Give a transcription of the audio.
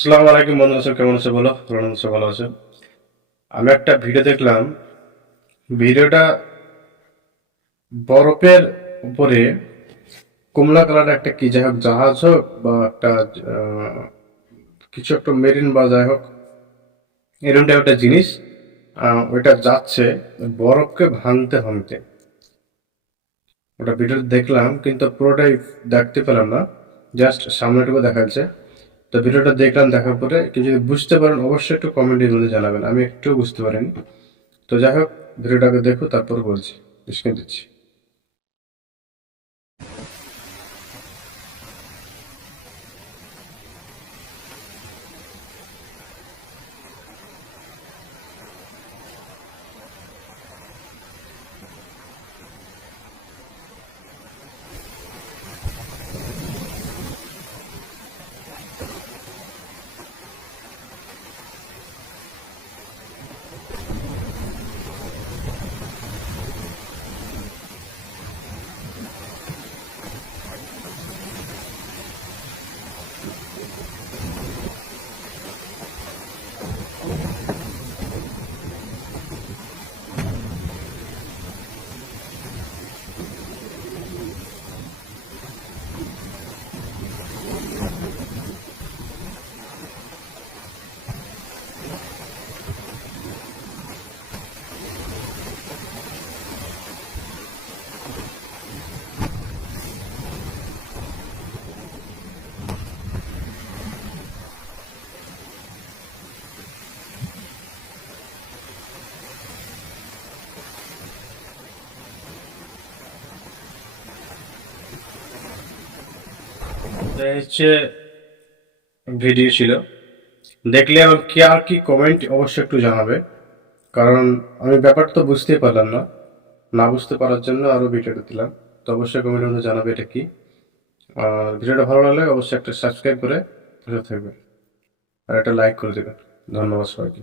আসসালামু আলাইকুম বন্ধুরা, সব কেমন আছে বলো? সব ভালো আছে। আমি একটা ভিডিও দেখলাম। ভিডিওটা বরফের উপরে কমলা কালার একটা কি যাই হোক, জাহাজ হোক বা একটা আহ, কিছু একটা মেরিন বা যাই হোক, এরকম টাইপ একটা জিনিস ওইটা যাচ্ছে বরফকে ভাঙতে ভাঙতে। ওটা ভিডিও দেখলাম কিন্তু পুরোটাই দেখতে পেলাম না, জাস্ট সামনেটুকু দেখা যাচ্ছে। তো ভিডিওটা দেখলাম, দেখার পরে কেউ যদি বুঝতে পারেন অবশ্যই একটু কমেন্টের মধ্যে জানাবেন, আমি একটু বুঝতে পারিনি। তো যাই হোক, ভিডিওটাকে দেখো তারপর বলছি, স্ক্রিন দিচ্ছি। এই হচ্ছে ভিডিও ছিল, দেখলে এবং কি আর কি কমেন্ট অবশ্যই একটু জানাবে, কারণ আমি ব্যাপারটা তো বুঝতেই পারলাম না। না বুঝতে পারার জন্য আরো ভিডিওটা দিলাম। তো অবশ্যই কমেন্টের মধ্যে জানাবে এটা কি। আর ভিডিওটা ভালো লাগলে অবশ্যই একটা সাবস্ক্রাইব করে পাশে থাকবে, আর একটা লাইক করে দেবেন। ধন্যবাদ সবাইকে।